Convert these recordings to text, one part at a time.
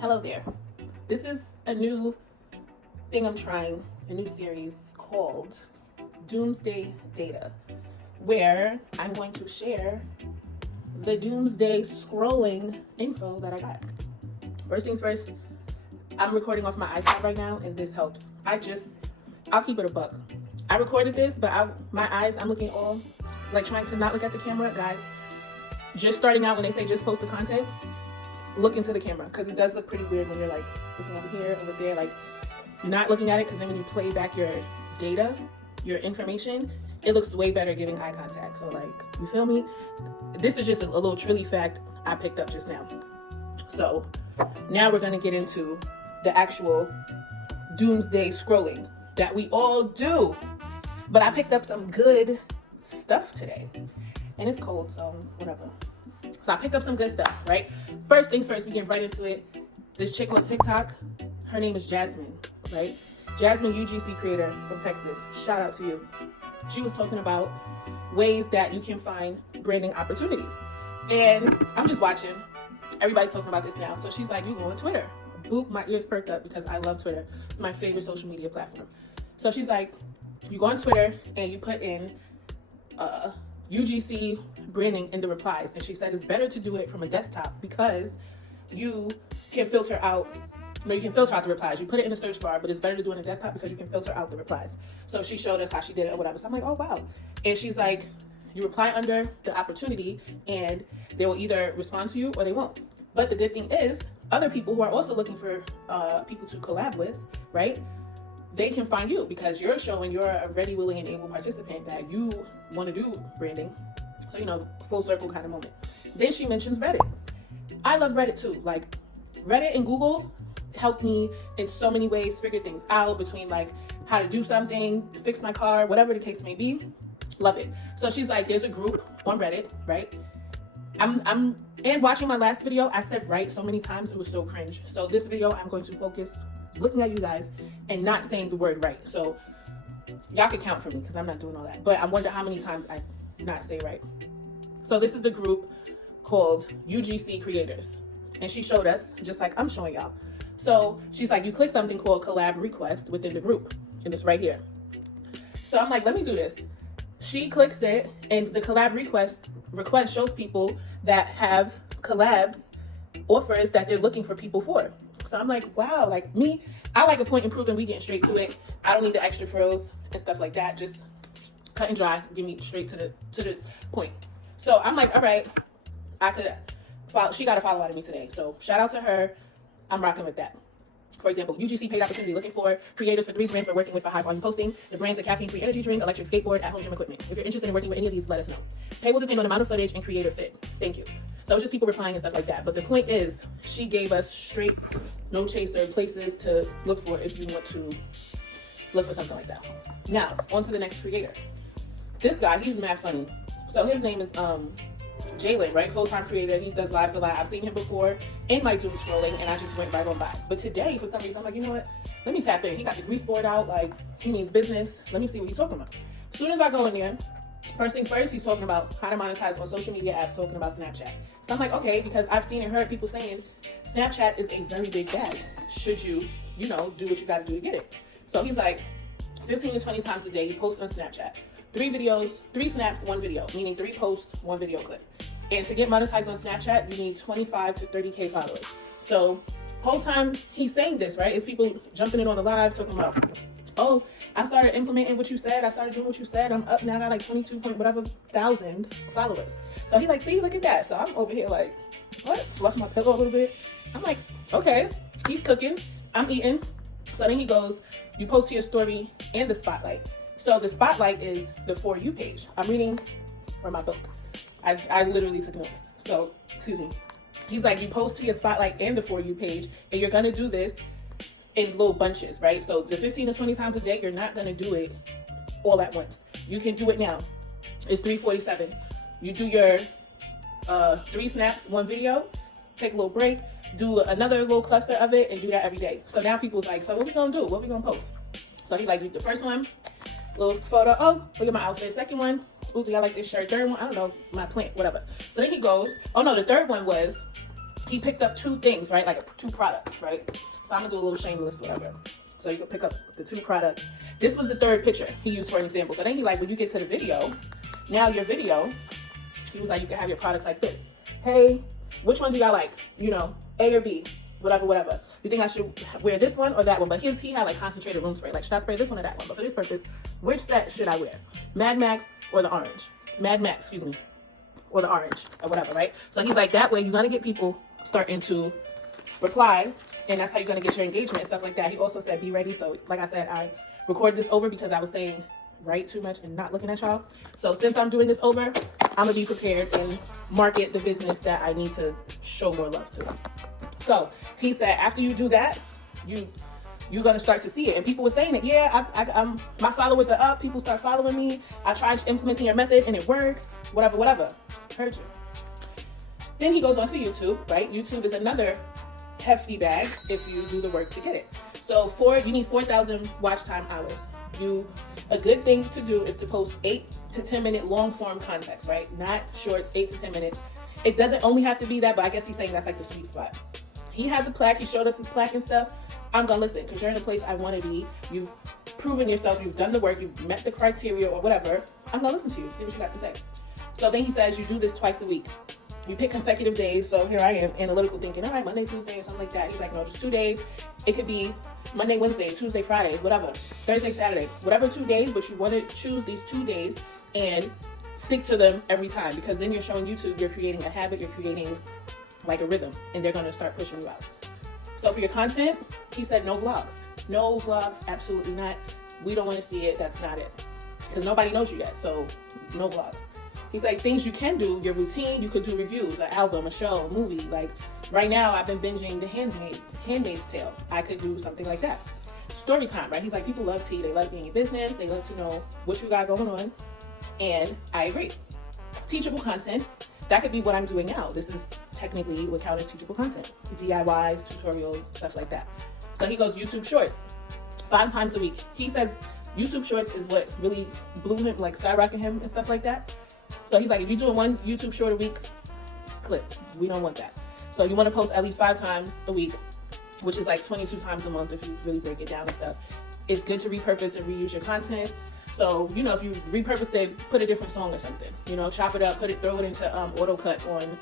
Hello there. This is a new thing I'm trying, a new series called Doomsday Data, where I'm going to share the doomsday scrolling info that I got. First things first, I'm recording off my iPad right now, and this helps. I'll keep it a buck. I recorded this, but my eyes, I'm looking all, like trying to not look at the camera. Guys, just starting out when they say just post the content, look into the camera, because it does look pretty weird when you're like looking over here, over there, like not looking at it, because then when you play back your data, your information, it looks way better giving eye contact. So like, you feel me? This is just a little trilly fact I picked up just now. So now we're going to get into the actual doomsday scrolling that we all do. But I picked up some good stuff today, and it's cold, so whatever. So I picked up some good stuff, right? First things first, we get right into it. This chick on TikTok, her name is Jasmine, right? Jasmine, UGC creator from Texas. Shout out to you. She was talking about ways that you can find branding opportunities. And I'm just watching. Everybody's talking about this now. So she's like, you go on Twitter. Boop, my ears perked up because I love Twitter. It's my favorite social media platform. So she's like, you go on Twitter and you put in UGC branding in the replies. And she said it's better to do it from a desktop because you can filter out, you can filter out the replies. You put it in the search bar, but it's better to do it on a desktop because you can filter out the replies. So she showed us how she did it or whatever. So I'm like, oh, wow. And she's like, you reply under the opportunity and they will either respond to you or they won't. But the good thing is, other people who are also looking for people to collab with, right? They can find you because you're showing you're a ready, willing, and able participant that you want to do branding. So, you know, full circle kind of moment. Then she mentions Reddit. I love Reddit too. Like, Reddit and Google helped me in so many ways figure things out between like how to do something, to fix my car, whatever the case may be. Love it. So she's like, there's a group on Reddit, right? And watching my last video, I said right so many times, it was so cringe. So this video, I'm going to focus looking at you guys and not saying the word right. So y'all can count for me because I'm not doing all that. But I wonder how many times I not say right. So this is the group called UGC Creators. And she showed us, just like I'm showing y'all. So she's like, you click something called collab request within the group. And it's right here. So I'm like, let me do this. She clicks it, and the collab request shows people that have collabs, offers that they're looking for people for. So I'm like, wow, like me, I like a point improving. We getting straight to it. I don't need the extra frills and stuff like that. Just cut and dry. Give me straight to the point. So I'm like, all right, I could follow. She got a follow out of me today. So shout out to her. I'm rocking with that. For example, UGC paid opportunity looking for creators for 3 brands we're working with for high volume posting. The brands are caffeine-free energy drink, electric skateboard, at-home gym equipment. If you're interested in working with any of these, let us know. Pay will depend on amount of footage and creator fit. Thank you. So it's just people replying and stuff like that. But the point is, she gave us straight, no chaser places to look for if you want to look for something like that. Now, on to the next creator. This guy, he's mad funny. So his name is Jalen, right? Full-time creator. He does lives a lot. I've seen him before in my doom scrolling, and I just went right on by. But today, for some reason, I'm like, you know what? Let me tap in. He got the grease board out. Like, he means business. Let me see what he's talking about. As soon as I go in there, first things first, he's talking about how to monetize on social media apps, talking about Snapchat. So I'm like, okay, because I've seen and heard people saying Snapchat is a very big bag. Should you, you know, do what you got to do to get it? So he's like, 15 to 20 times a day, you post on Snapchat. 3 videos, 3 snaps, 1 video, meaning 3 posts, 1 video clip. And to get monetized on Snapchat, you need 25 to 30K followers. So whole time he's saying this, right, is people jumping in on the live talking about, oh, I started implementing what you said. I started doing what you said. I'm up now. I got like 22 point whatever thousand followers. So he like, see, look at that. So I'm over here like, what? Fluffing my pillow a little bit. I'm like, okay, he's cooking. I'm eating. So then he goes, you post to your story and the spotlight. So the spotlight is the For You page. I'm reading from my book. I literally took notes. So, excuse me. He's like, you post to your spotlight and the For You page, and you're going to do this in little bunches, right? So the 15 to 20 times a day, you're not going to do it all at once. You can do it now. It's 3:47. You do your 3 snaps, 1 video, take a little break, do another little cluster of it, and do that every day. So now people's like, so what we going to do? What we going to post? So he like, the first one, little photo, oh, look at my outfit. Second one, ooh, do y'all like this shirt? Third one, I don't know, my plant, whatever. So then he goes, oh no, the third one was he picked up 2 things, right? Like 2 products, right? So I'm gonna do a little shameless whatever. So you can pick up the 2 products. This was the 3rd picture he used for an example. So then he like, when you get to the video, now your video, he was like, you can have your products like this. Hey, which one do y'all like? You know, A or B, whatever. You think I should wear this one or that one? But he had like concentrated room spray. Like, should I spray this one or that one? But for this purpose, which set should I wear? Mad Max or the orange? Mad Max, excuse me, or the orange or whatever, right? So he's like, that way you're gonna get people starting to reply, and that's how you're gonna get your engagement and stuff like that. He also said, be ready. So like I said, I recorded this over because I was saying write too much and not looking at y'all. So since I'm doing this over, I'm gonna be prepared and market the business that I need to show more love to. So he said, after you do that, you're gonna start to see it. And people were saying it, yeah, I'm my followers are up, people start following me, I tried implementing your method and it works, whatever. Heard you. Then he goes on to YouTube, right? YouTube is another hefty bag if you do the work to get it. So you need 4,000 watch time hours. A good thing to do is to post 8 to 10 minute long form content, right? Not shorts, 8 to 10 minutes. It doesn't only have to be that, but I guess he's saying that's like the sweet spot. He has a plaque, he showed us his plaque and stuff. I'm gonna listen, because you're in the place I wanna be. You've proven yourself, you've done the work, you've met the criteria or whatever. I'm gonna listen to you, see what you got to say. So then he says you do this twice a week. You pick consecutive days. So here I am, analytical thinking, all right, Monday, Tuesday, or something like that. He's like, no, just 2 days. It could be Monday, Wednesday, Tuesday, Friday, whatever. Thursday, Saturday, whatever 2 days, but you want to choose these 2 days and stick to them every time, because then you're showing YouTube, you're creating a habit, you're creating like a rhythm, and they're going to start pushing you out. So for your content, he said no vlogs. No vlogs, absolutely not. We don't want to see it. That's not it. Because nobody knows you yet, so no vlogs. He's like, things you can do, your routine, you could do reviews, an album, a show, a movie. Like right now, I've been binging The Handmaid's Tale. I could do something like that. Story time, right? He's like, people love tea. They love being in business. They love to know what you got going on. And I agree. Teachable content, that could be what I'm doing now. This is technically what counts as teachable content. DIYs, tutorials, stuff like that. So he goes, YouTube Shorts, 5 times a week. He says YouTube Shorts is what really blew him, like skyrocketed him and stuff like that. So he's like, if you're doing 1 YouTube short a week, clipped. We don't want that. So you want to post at least 5 times a week, which is like 22 times a month if you really break it down and stuff. It's good to repurpose and reuse your content. So, you know, if you repurpose it, put a different song or something, you know, chop it up, throw it into AutoCut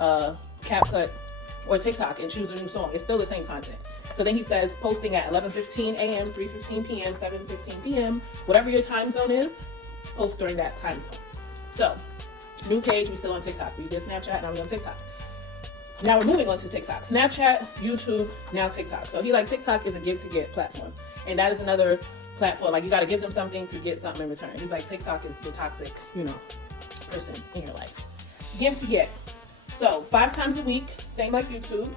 on CapCut or TikTok and choose a new song. It's still the same content. So then he says posting at 11:15 a.m., 3:15 p.m., 7:15 p.m., whatever your time zone is, post during that time zone. So, new page, we're still on TikTok. We did Snapchat, now we're on TikTok. Now we're moving on to TikTok. Snapchat, YouTube, now TikTok. So he like, TikTok is a give-to-get platform. And that is another platform. Like, you got to give them something to get something in return. He's like, TikTok is the toxic, you know, person in your life. Give to get. So 5 times a week, same like YouTube.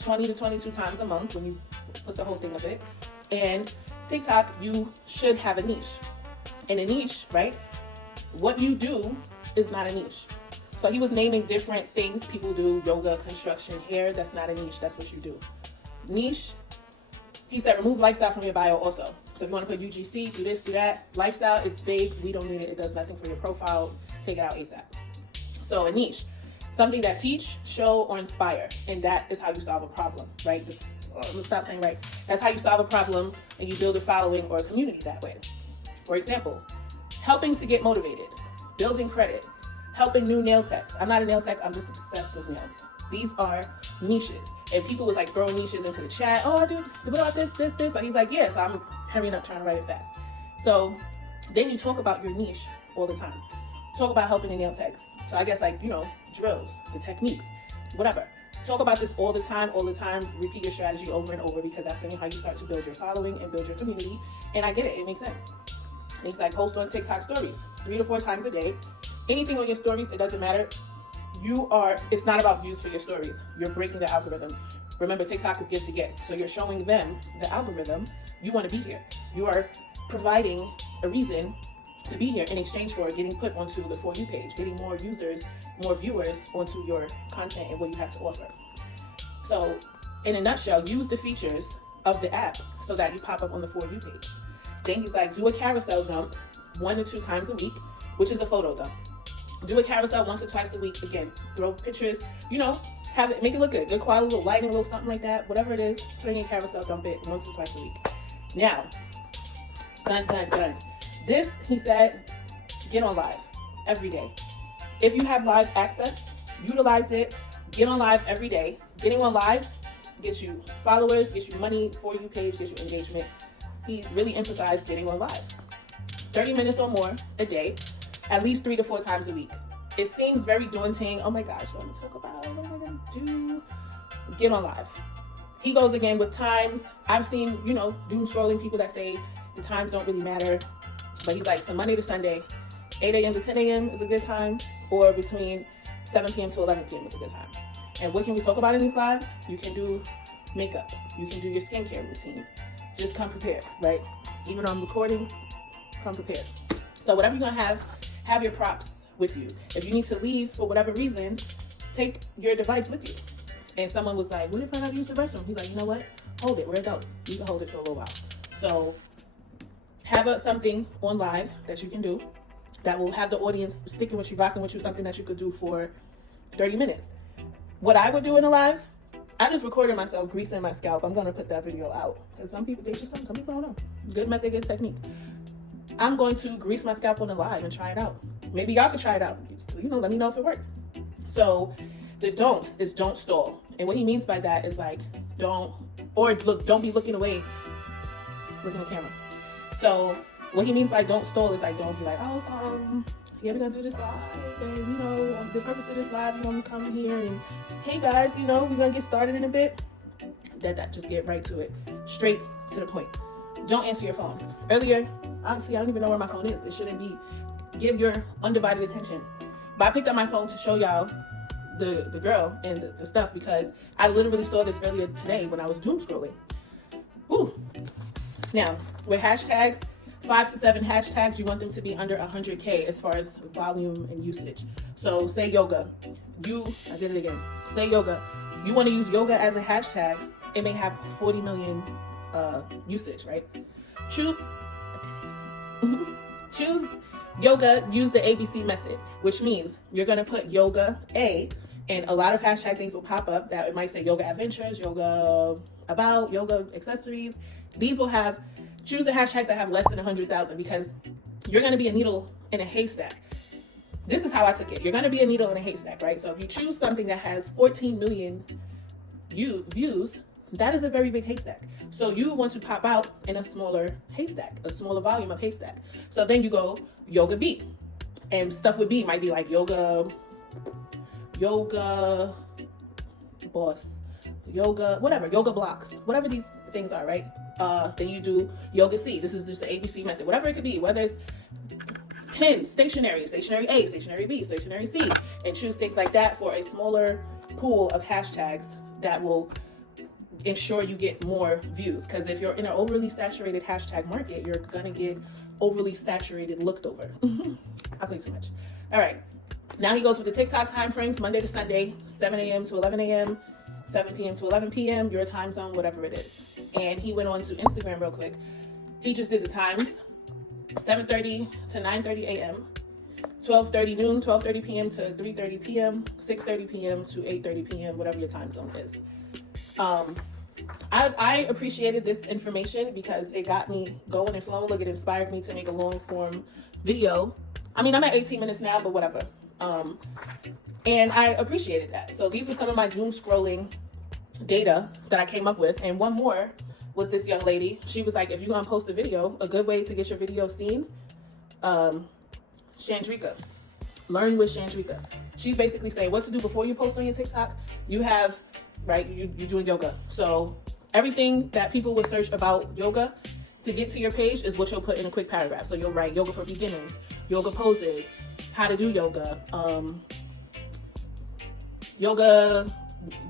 20 to 22 times a month when you put the whole thing of it. And TikTok, you should have a niche. And a niche, right? What you do is not a niche. So he was naming different things people do: yoga, construction, hair. That's not a niche. That's what you do. Niche, he said, remove lifestyle from your bio also. So if you want to put UGC, do this, do that. Lifestyle, it's vague. We don't need it. It does nothing for your profile. Take it out ASAP. So a niche, something that teach, show, or inspire. And that is how you solve a problem, right? Let's stop saying right. That's how you solve a problem and you build a following or a community that way. For example, helping to get motivated, building credit, helping new nail techs. I'm not a nail tech, I'm just obsessed with nails. These are niches. And people was like throwing niches into the chat. Oh, dude, what about this? And he's like, yeah, so I'm hurrying up, trying to write it fast. So then you talk about your niche all the time. Talk about helping the nail techs. So I guess like, you know, drills, the techniques, whatever. Talk about this all the time, repeat your strategy over and over, because that's gonna be how you start to build your following and build your community. And I get it makes sense. And he's like, post on TikTok stories 3 to 4 times a day. Anything on your stories, it doesn't matter. It's not about views for your stories. You're breaking the algorithm. Remember, TikTok is give to get. So you're showing them, the algorithm, you want to be here. You are providing a reason to be here in exchange for getting put onto the For You page, getting more users, more viewers onto your content and what you have to offer. So in a nutshell, use the features of the app so that you pop up on the For You page. Then he's like, do a carousel dump 1 to 2 times a week, which is a photo dump. Do a carousel once or twice a week. Again, throw pictures, you know, have it, make it look good. Good quality, little lighting, little something like that. Whatever it is, put it in your carousel, dump it once or twice a week. Now, done. This, he said, get on live every day. If you have live access, utilize it. Get on live every day. Getting on live gets you followers, gets you money, For You page, gets you engagement. He really emphasized getting on live. 30 minutes or more a day, at least 3 to 4 times a week. It seems very daunting. Oh my gosh, what am I talk about? What am I gonna do? Get on live. He goes again with times. I've seen, you know, doom scrolling people that say the times don't really matter. But he's like, so Monday to Sunday, 8 a.m. to 10 a.m. is a good time, or between 7 p.m. to 11 p.m. is a good time. And what can we talk about in these lives? You can do makeup. You can do your skincare routine. Just come prepared, right? Even though I'm recording, come prepared. So whatever you're gonna have your props with you. If you need to leave for whatever reason, take your device with you. And someone was like, what if I have to use the restroom? He's like, you know what? Hold it. We're adults. You can hold it for a little while. So have something on live that you can do that will have the audience sticking with you, rocking with you, something that you could do for 30 minutes. What I would do in a live, I just recorded myself greasing my scalp. I'm going to put that video out because some people don't know. Good method, good technique. I'm going to grease my scalp on the live and try it out. Maybe y'all can try it out. You know, let me know if it worked. So the don'ts is don't stall. And what he means by that is like, don't be looking away, looking at the camera. So what he means by don't stall is like, don't be like, oh, so, yeah, we're gonna do this live, and you know, the purpose of this live, you know, we come here and, hey guys, you know, we're gonna get started in a bit. Just get right to it, straight to the point. Don't answer your phone. Earlier, honestly, I don't even know where my phone is. It shouldn't be. Give your undivided attention. But I picked up my phone to show y'all the girl and the stuff because I literally saw this earlier today when I was doom scrolling. Ooh. Now, with hashtags, 5 to 7 hashtags, you want them to be under 100K as far as volume and usage. So say yoga. I did it again. Say yoga. You want to use yoga as a hashtag. It may have 40 million usage, right? Choose yoga, use the ABC method, which means you're going to put yoga A, and a lot of hashtag things will pop up that it might say yoga adventures, yoga about, yoga accessories. These will choose the hashtags that have less than 100,000 because you're going to be a needle in a haystack. This is how I took it. You're going to be a needle in a haystack, right? So if you choose something that has 14 million views, that is a very big haystack. So you want to pop out in a smaller haystack, a smaller volume of haystack. So then you go yoga B, and stuff with B might be like yoga boss, yoga, whatever, yoga blocks, whatever these things are, right? Then you do yoga C. This is just the ABC method, whatever it could be, whether it's pins, stationery A, stationery B, stationery C, and choose things like that for a smaller pool of hashtags that will ensure you get more views. Because if you're in an overly saturated hashtag market, you're gonna get overly saturated, looked over. I play too much. All right, now he goes with the TikTok time frames, Monday to Sunday, 7 a.m. to 11 a.m., 7 p.m. to 11 p.m., your time zone, whatever it is. And he went on to Instagram real quick. He just did the times, 7:30 to 9:30 a.m., 12:30 noon, 12:30 p.m. to 3:30 p.m., 6:30 p.m. to 8:30 p.m., whatever your time zone is. I appreciated this information because it got me going and flowing. Look, it inspired me to make a long form video. I mean, I'm at 18 minutes now, but whatever. And I appreciated that. So these were some of my doom scrolling data that I came up with. And one more was this young lady. She was like, if you're gonna post a video, a good way to get your video seen, Chandrika. Learn with Chandrika. She basically saying what to do before you post on your TikTok. You have, right, you're doing yoga. So everything that people would search about yoga to get to your page is what you'll put in a quick paragraph. So you'll write yoga for beginners, yoga poses, how to do yoga,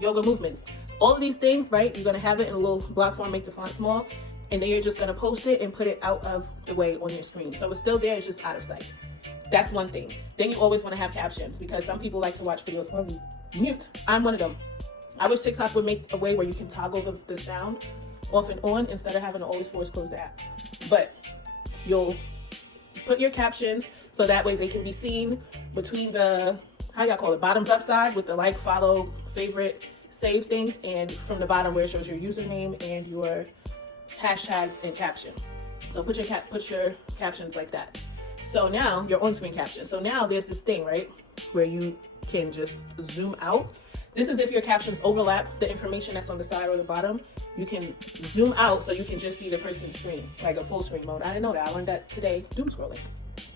yoga movements. All of these things, right? You're gonna have it in a little block form, make the font small, and then you're just gonna post it and put it out of the way on your screen. So it's still there, it's just out of sight. That's one thing. Then you always wanna have captions because some people like to watch videos on mute. I'm one of them. I wish TikTok would make a way where you can toggle the sound off and on instead of having to always force close the app. But you'll put your captions so that way they can be seen between the, how y'all call it, bottoms up side with the like, follow, favorite, save things, and from the bottom where it shows your username and your hashtags and caption. So put your captions like that. So now your on-screen caption. So now there's this thing, right, where you can just zoom out. This is if your captions overlap the information that's on the side or the bottom. You can zoom out so you can just see the person's screen, like a full screen mode. I didn't know that. I learned that today, doomscrolling.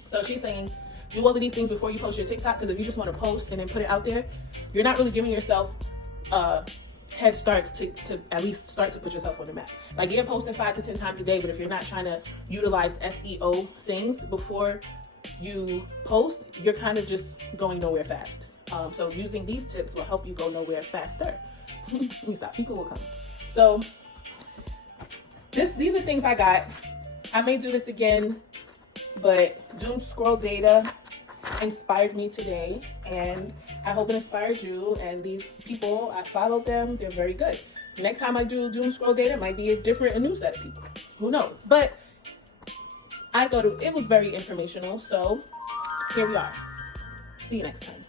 So she's saying, do all of these things before you post your TikTok, because if you just want to post and then put it out there, you're not really giving yourself head starts to at least start to put yourself on the map. Like, you're posting 5 to 10 times a day, but if you're not trying to utilize SEO things before you post, you're kind of just going nowhere fast. So using these tips will help you go nowhere faster. Let me stop. People will come. So these are things I got. I may do this again, but Doomscrolled data inspired me today, and I hope it inspired you. And these people, I followed them. They're very good. Next time I do Doomscrolled data, it might be a new set of people. Who knows? But I thought it was very informational. So here we are. See you next time.